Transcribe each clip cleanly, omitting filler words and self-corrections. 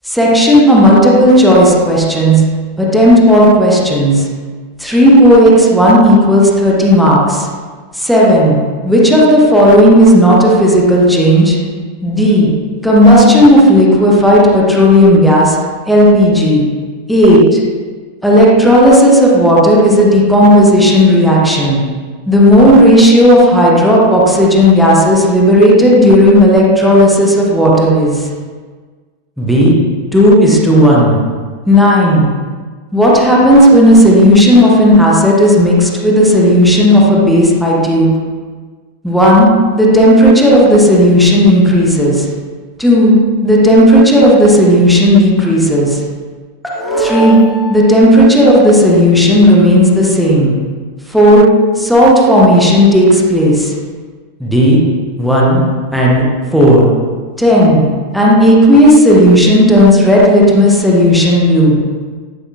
Section are multiple choice questions. Attempt all questions. 3 x 1 equals 30 marks. 7. Which of the following is not a physical change? D. Combustion of liquefied petroleum gas, LPG. 8. Electrolysis of water is a decomposition reaction. The mole ratio of hydroxygen gases liberated during electrolysis of water is B. 2:1. 9. What happens when a solution of an acid is mixed with a solution of a base I tube? 1. The temperature of the solution increases. 2. The temperature of the solution decreases. 3. The temperature of the solution remains the same. 4. Salt formation takes place. D. 1 and 4. 10. An aqueous solution turns red, litmus solution blue.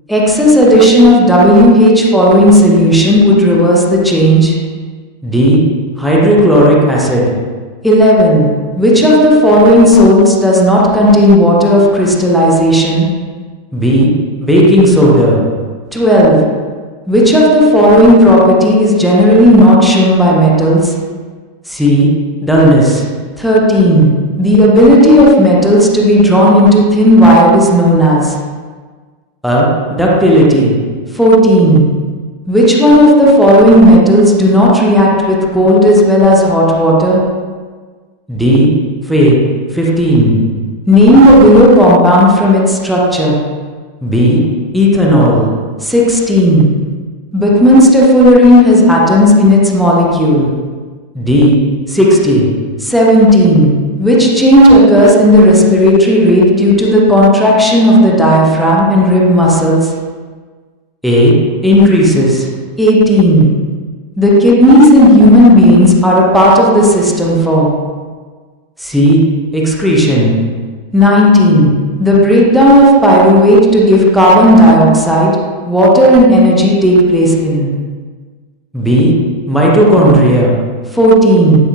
Excess addition of WH following solution would reverse the change. D. Hydrochloric acid. 11. Which of the following salts does not contain water of crystallization? B. Baking soda. 12. Which of the following property is generally not shown by metals? C. Dullness. 13. The ability of metals to be drawn into thin wire is known as ductility. 14. Which one of the following metals do not react with cold as well as hot water? D. Fe. 15. Name the below compound from its structure. B. Ethanol. 16. Buckminster fullerene has atoms in its molecule. D. 60. 17. Which change occurs in the respiratory rate due to the contraction of the diaphragm and rib muscles? A. Increases. 18. The kidneys in human beings are a part of the system for C. Excretion. 19. The breakdown of pyruvate to give carbon dioxide, water and energy take place in B. Mitochondria. 14.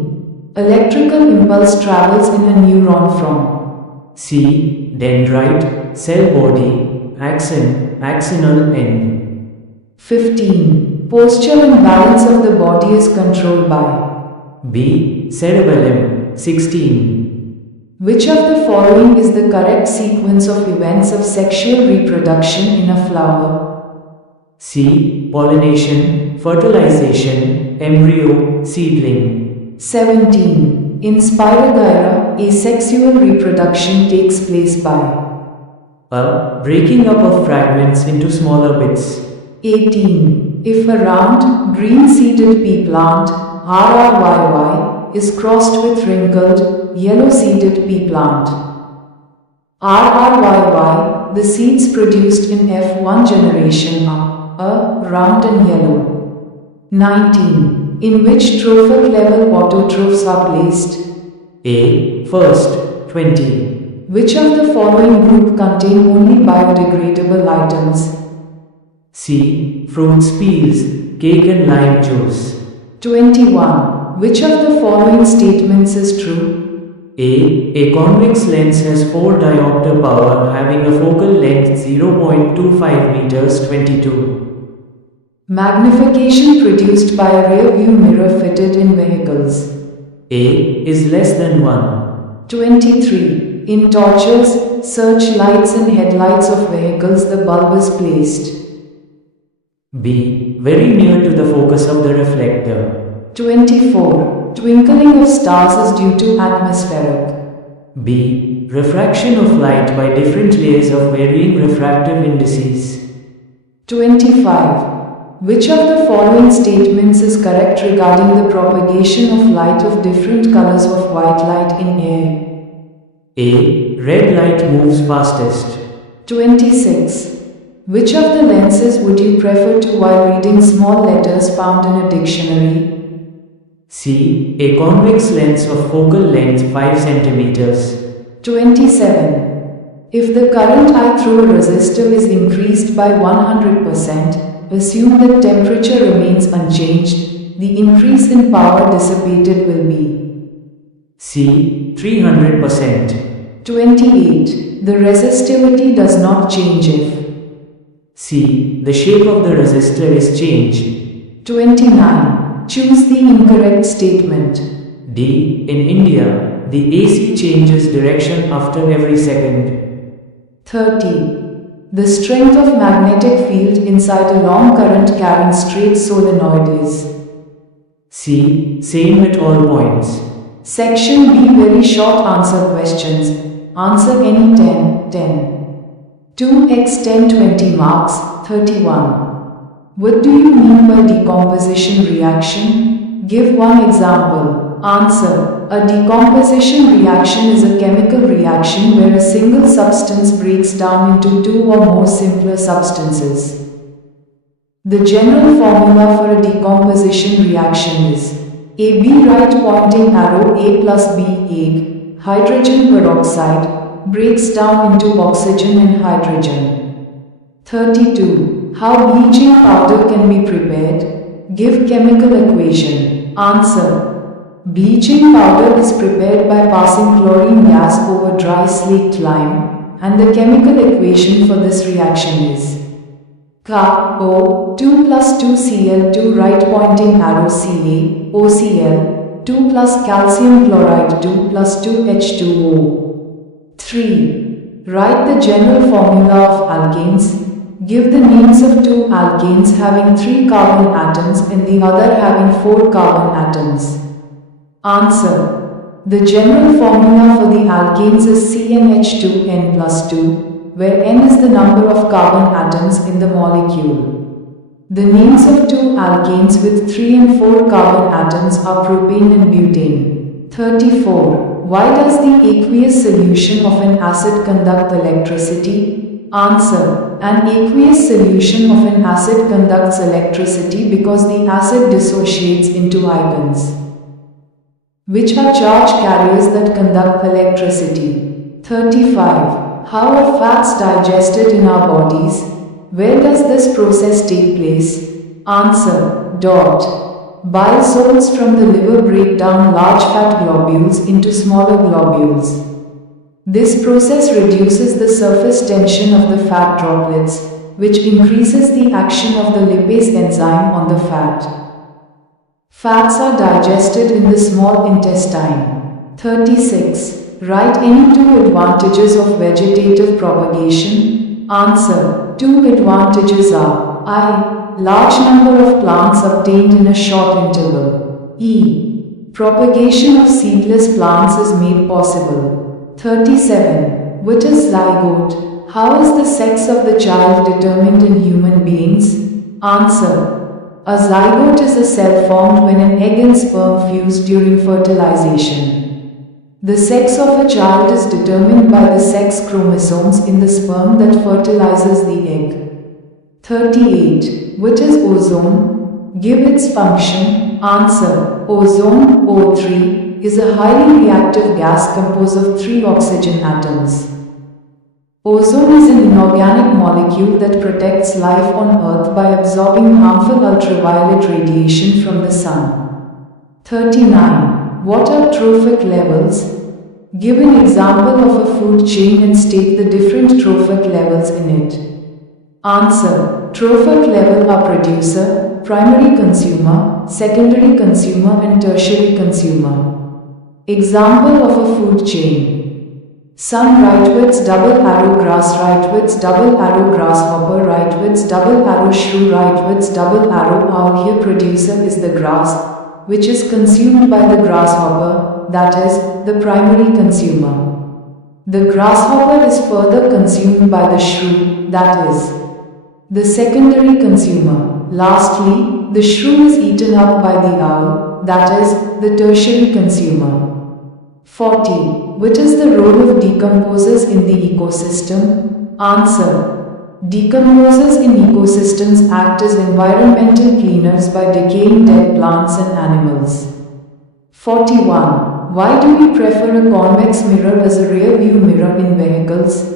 Electrical impulse travels in a neuron from C. Dendrite, cell body, axon, axonal end. 15. Posture and balance of the body is controlled by B. Cerebellum. 16. Which of the following is the correct sequence of events of sexual reproduction in a flower? C. Pollination, fertilization, embryo, seedling. 17. In Spirogyra, asexual reproduction takes place by breaking up of fragments into smaller bits. 18. If a round, green-seeded pea plant, RRYY, is crossed with wrinkled, yellow-seeded pea plant, RRYY, the seeds produced in F1 generation are round and yellow. 19. In which trophic level autotrophs are placed? A. First. 20. Which of the following group contain only biodegradable items? C. Fruits, peels, cake and lime juice. 21. Which of the following statements is true? A convex lens has 4 diopter power having a focal length 0.25 meters 22. Magnification produced by a rear view mirror fitted in vehicles. A is less than 1. 23. In torches, searchlights and headlights of vehicles the bulb is placed B. Very near to the focus of the reflector. 24. Twinkling of stars is due to atmospheric B. Refraction of light by different layers of varying refractive indices. 25. Which of the following statements is correct regarding the propagation of light of different colors of white light in air? A. Red light moves fastest. 26. Which of the lenses would you prefer to while reading small letters found in a dictionary? C. A convex lens of focal length 5 centimeters. 27. If the current I through a resistor is increased by 100%, assume that temperature remains unchanged, the increase in power dissipated will be C. 300%. 28. The resistivity does not change if. C. The shape of the resistor is changed. 29. Choose the incorrect statement. D. In India, the AC changes direction after every second. 30. The strength of magnetic field inside a long current carrying straight solenoid is. C. Same at all points. Section B. Very short answer questions. Answer any 10, 10. 2x 10 20 marks, 31. What do you mean by decomposition reaction? Give one example. Answer. A decomposition reaction is a chemical reaction where a single substance breaks down into two or more simpler substances. The general formula for a decomposition reaction is AB right pointing arrow A plus B egg, hydrogen peroxide, breaks down into oxygen and hydrogen. 32. How bleaching powder can be prepared? Give chemical equation. Answer. Bleaching powder is prepared by passing chlorine gas over dry slaked lime, and the chemical equation for this reaction is Ka, 2 plus 2 Cl2 right pointing arrow Ca, OCl, 2 plus calcium chloride 2 plus 2 H2O. 3. Write the general formula of alkanes. Give the names of two alkanes having 3 carbon atoms and the other having 4 carbon atoms. Answer. The general formula for the alkanes is CnH2n plus 2, where n is the number of carbon atoms in the molecule. The names of two alkanes with 3 and 4 carbon atoms are propane and butane. 34. Why does the aqueous solution of an acid conduct electricity? Answer. An aqueous solution of an acid conducts electricity because the acid dissociates into ions, which are charge carriers that conduct electricity. 35. How are fats digested in our bodies? Where does this process take place? Answer. Bile salts from the liver break down large fat globules into smaller globules. This process reduces the surface tension of the fat droplets, which increases the action of the lipase enzyme on the fat. Fats are digested in the small intestine. 36. Write any 2 advantages of vegetative propagation. Answer. 2 advantages are I. Large number of plants obtained in a short interval. E. Propagation of seedless plants is made possible. 37. What is zygote? How is the sex of the child determined in human beings? Answer. A zygote is a cell formed when an egg and sperm fuse during fertilization. The sex of a child is determined by the sex chromosomes in the sperm that fertilizes the egg. 38. What is ozone? Give its function. Answer. Ozone, O3, is a highly reactive gas composed of 3 oxygen atoms. Ozone is an inorganic molecule that protects life on Earth by absorbing harmful ultraviolet radiation from the sun. 39. What are trophic levels? Give an example of a food chain and state the different trophic levels in it. Answer. Trophic level are producer, primary consumer, secondary consumer and tertiary consumer. Example of a food chain. Sun rightwards double arrow grass rightwards double arrow grasshopper rightwards double arrow shrew rightwards double arrow owl. Here producer is the grass, which is consumed by the grasshopper, that is, the primary consumer. The grasshopper is further consumed by the shrew, that is, the secondary consumer. Lastly, the shrew is eaten up by the owl, that is, the tertiary consumer. 40. What is the role of decomposers in the ecosystem? Answer. Decomposers in ecosystems act as environmental cleaners by decaying dead plants and animals. 41. Why do we prefer a convex mirror as a rear view mirror in vehicles?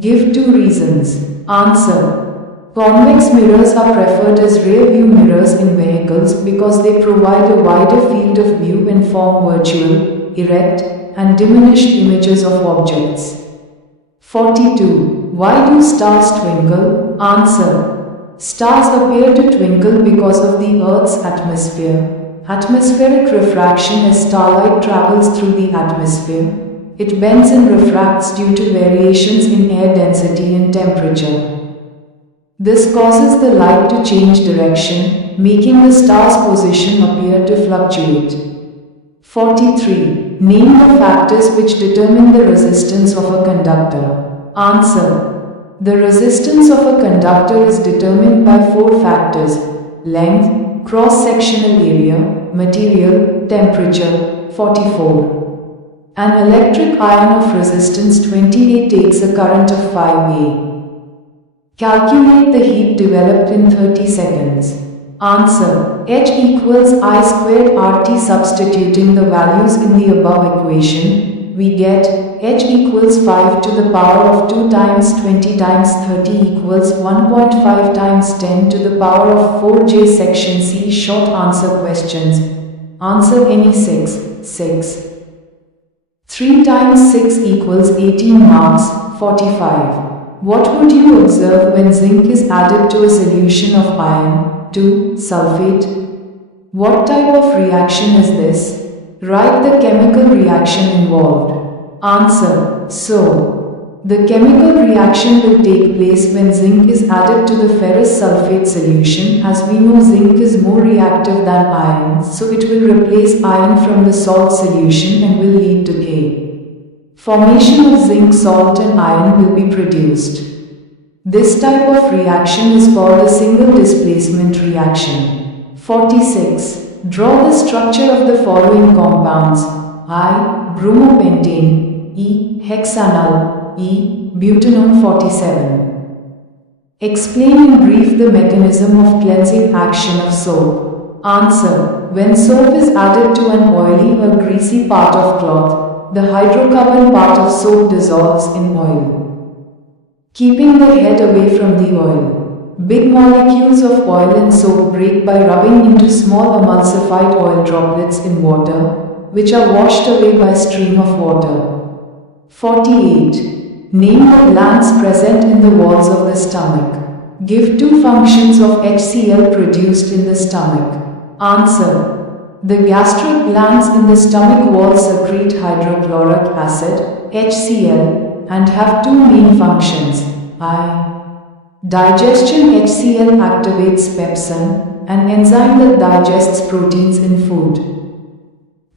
Give 2 reasons. Answer. Convex mirrors are preferred as rear view mirrors in vehicles because they provide a wider field of view and form virtual, erect, and diminished images of objects. 42. Why do stars twinkle? Answer. Stars appear to twinkle because of the Earth's atmosphere. Atmospheric refraction as starlight travels through the atmosphere. It bends and refracts due to variations in air density and temperature. This causes the light to change direction, making the star's position appear to fluctuate. 43. Name the factors which determine the resistance of a conductor. Answer. The resistance of a conductor is determined by 4 factors: length, cross-sectional area, material, temperature. 44. An electric iron of resistance 28 takes a current of 5A. Calculate the heat developed in 30 seconds. Answer. H equals I squared RT. Substituting the values in the above equation, we get H equals 5 to the power of 2 times 20 times 30 equals 1.5 times 10 to the power of 4J. Section C. Short answer questions. Answer any 6. 6. 3 times 6 equals 18 marks. 45. What would you observe when zinc is added to a solution of iron? 2. Sulfate. What type of reaction is this? Write the chemical reaction involved. Answer. So, the chemical reaction will take place when zinc is added to the ferrous sulfate solution. As we know, zinc is more reactive than iron, so it will replace iron from the salt solution and will lead to K. Formation of zinc salt and iron will be produced. This type of reaction is called a single displacement reaction. 46. Draw the structure of the following compounds: I. Bromopentane, E. Hexanal, E. Butanone. 47. Explain in brief the mechanism of cleansing action of soap. Answer. When soap is added to an oily or greasy part of cloth, the hydrocarbon part of soap dissolves in oil, keeping the head away from the oil. Big molecules of oil in soap break by rubbing into small emulsified oil droplets in water, which are washed away by stream of water. 48. Name the glands present in the walls of the stomach. Give 2 functions of HCl produced in the stomach. Answer. The gastric glands in the stomach wall secrete hydrochloric acid, HCl, and have 2 main functions. I. Digestion. HCl activates pepsin, an enzyme that digests proteins in food.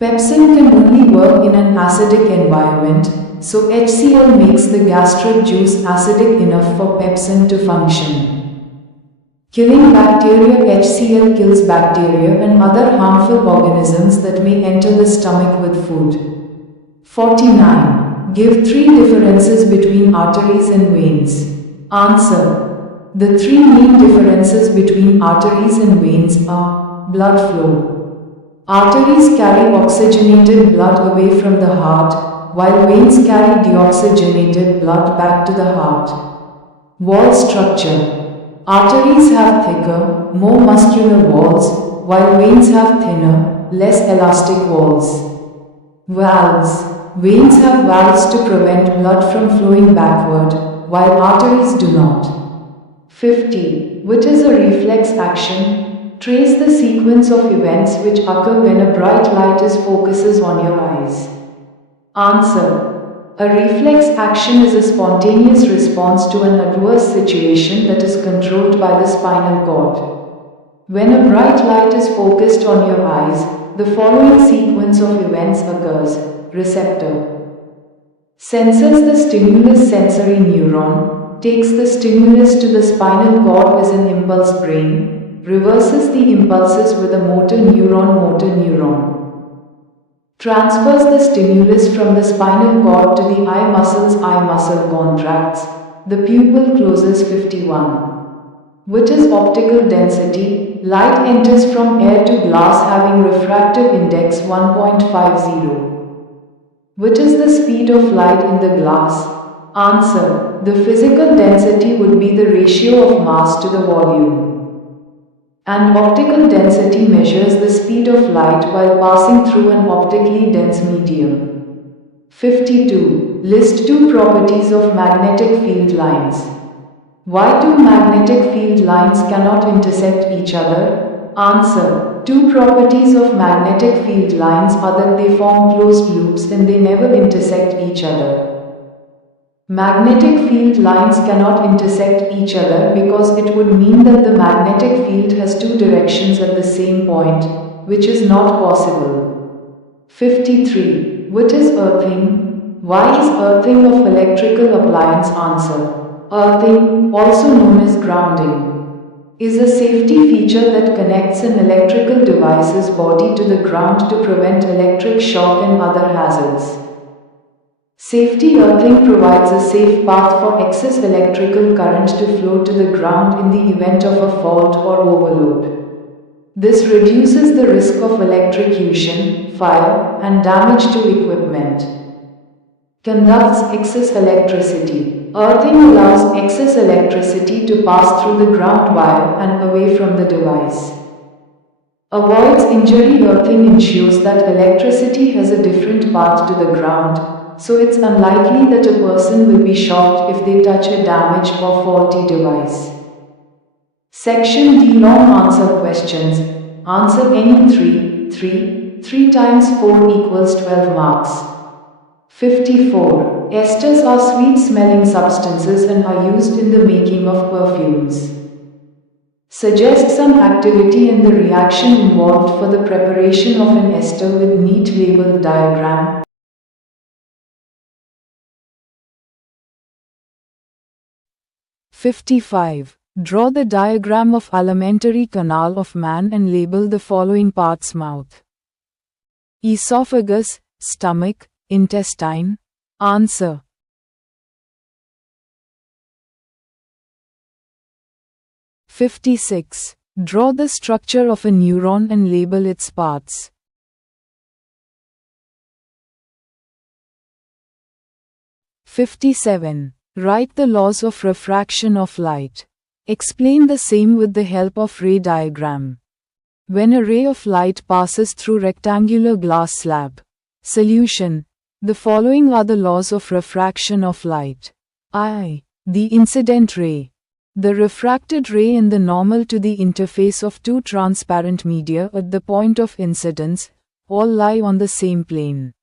Pepsin can only work in an acidic environment, so HCl makes the gastric juice acidic enough for pepsin to function. Killing bacteria. HCl kills bacteria and other harmful organisms that may enter the stomach with food. 49. Give 3 differences between arteries and veins. Answer. The 3 main differences between arteries and veins are: blood flow. Arteries carry oxygenated blood away from the heart, while veins carry deoxygenated blood back to the heart. Wall structure. Arteries have thicker, more muscular walls, while veins have thinner, less elastic walls. Valves. Veins have valves to prevent blood from flowing backward, while arteries do not. 50. What is a reflex action? Trace the sequence of events which occur when a bright light is focuses on your eyes. Answer. A reflex action is a spontaneous response to an adverse situation that is controlled by the spinal cord. When a bright light is focused on your eyes, the following sequence of events occurs. Receptor. Senses the stimulus. Sensory neuron. Takes the stimulus to the spinal cord as an impulse brain. Reverses the impulses with a motor neuron. Motor neuron. Transfers the stimulus from the spinal cord to the eye muscles. Eye muscle contracts. The pupil closes. 51. What is optical density? Light enters from air to glass having refractive index 1.50. What is the speed of light in the glass? Answer. The physical density would be the ratio of mass to the volume. And optical density measures the speed of light while passing through an optically dense medium. 52. List two properties of magnetic field lines. Why two magnetic field lines cannot intersect each other? Answer. Two properties of magnetic field lines are that they form closed loops and they never intersect each other. Magnetic field lines cannot intersect each other because it would mean that the magnetic field has two directions at the same point, which is not possible. 53. What is earthing? Why is earthing of electrical appliance? Answer. Earthing, also known as grounding, is a safety feature that connects an electrical device's body to the ground to prevent electric shock and other hazards. Safety earthing provides a safe path for excess electrical current to flow to the ground in the event of a fault or overload. This reduces the risk of electrocution, fire, and damage to equipment. Conducts excess electricity. Earthing allows excess electricity to pass through the ground wire and away from the device. Avoids injury. Earthing ensures that electricity has a different path to the ground, so it's unlikely that a person will be shocked if they touch a damaged or faulty device. Section D. Long answer questions. Answer any 3 times 4 equals 12 marks. 54. Esters are sweet-smelling substances and are used in the making of perfumes. Suggest some activity and the reaction involved for the preparation of an ester with neat labeled diagram. (55) Draw the diagram of alimentary canal of man and label the following parts: mouth, esophagus, stomach, intestine. Answer. (56) Draw the structure of a neuron and label its parts. (57) Write the laws of refraction of light. Explain the same with the help of ray diagram. When a ray of light passes through rectangular glass slab. Solution. The following are the laws of refraction of light. I. The incident ray. The refracted ray and the normal to the interface of two transparent media at the point of incidence, all lie on the same plane.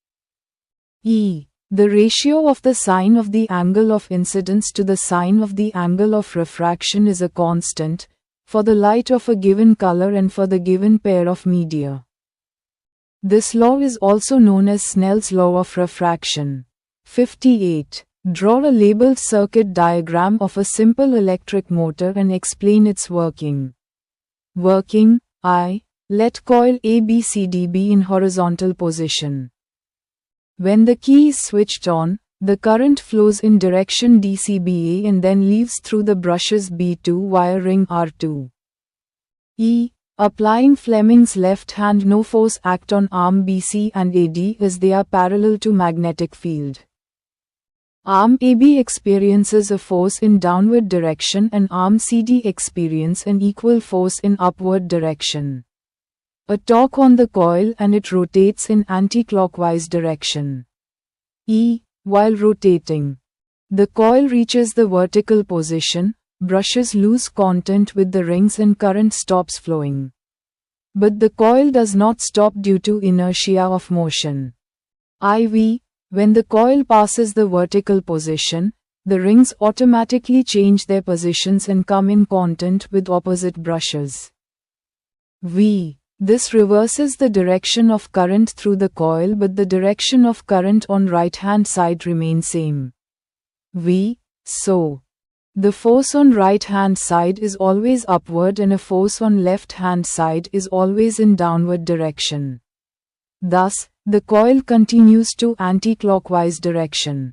E. The ratio of the sine of the angle of incidence to the sine of the angle of refraction is a constant, for the light of a given color and for the given pair of media. This law is also known as Snell's law of refraction. 58. Draw a labeled circuit diagram of a simple electric motor and explain its working. Working. I. Let coil ABCD be in horizontal position. When the key is switched on, the current flows in direction DCBA and then leaves through the brushes B2 wire ring R2. E. Applying Fleming's left hand no force act on arm BC and AD as they are parallel to magnetic field. Arm AB experiences a force in downward direction and arm CD experience an equal force in upward direction. A torque on the coil and it rotates in anti-clockwise direction. E. While rotating, the coil reaches the vertical position, brushes lose contact with the rings and current stops flowing. But the coil does not stop due to inertia of motion. IV. When the coil passes the vertical position, the rings automatically change their positions and come in contact with opposite brushes. V. This reverses the direction of current through the coil, but the direction of current on right-hand side remains same. V. So, the force on right-hand side is always upward and a force on left-hand side is always in downward direction. Thus, the coil continues to anti-clockwise direction.